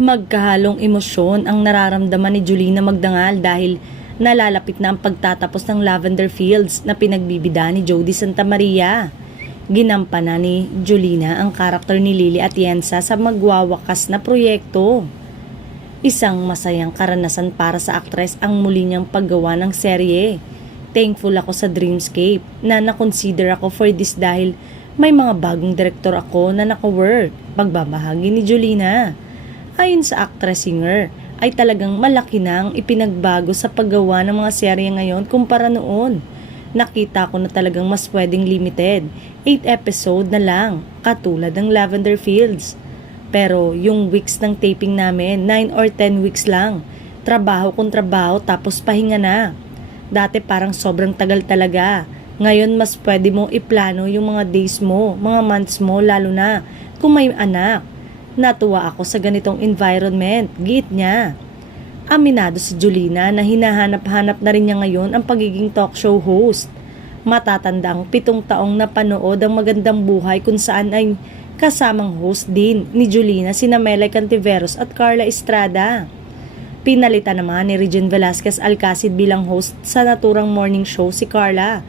Magkahalong emosyon ang nararamdaman ni Julina Magdangal dahil nalalapit na ang pagtatapos ng Lavender Fields na pinagbibida ni Jody Santa Maria. Ginampanan ni Julina ang karakter ni Lily Atienza sa magwawakas na proyekto. Isang masayang karanasan para sa aktres ang muli niyang paggawa ng serye. Thankful ako sa Dreamscape na nakonsider ako for this dahil may mga bagong direktor ako na naka-work. Pagbabahagi ni Julina. Ayon sa actress-singer, ay talagang malaki na ang ipinagbago sa paggawa ng mga serye ngayon kumpara noon. Nakita ko na talagang mas pwedeng limited, 8 episode na lang, katulad ng Lavender Fields. Pero yung weeks ng taping namin, 9 or 10 weeks lang. Trabaho kung trabaho tapos pahinga na. Dati parang sobrang tagal talaga. Ngayon mas pwede mong iplano yung mga days mo, mga months mo, lalo na kung may anak. Natuwa ako sa ganitong environment, giit niya. Aminado si Julina na hinahanap-hanap na rin niya ngayon ang pagiging talk show host. Matatanda ang 7 taong napanood ang Magandang Buhay kung saan ay kasamang host din ni Julina sina Melay Cantiveros at Carla Estrada. Pinalitan naman ni Regine Velasquez Alcacid bilang host sa naturang morning show si Carla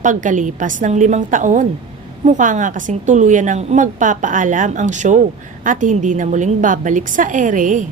pagkalipas ng 5 taon. Mukha nga kasing tuluyan ng magpapaalam ang show at hindi na muling babalik sa ere.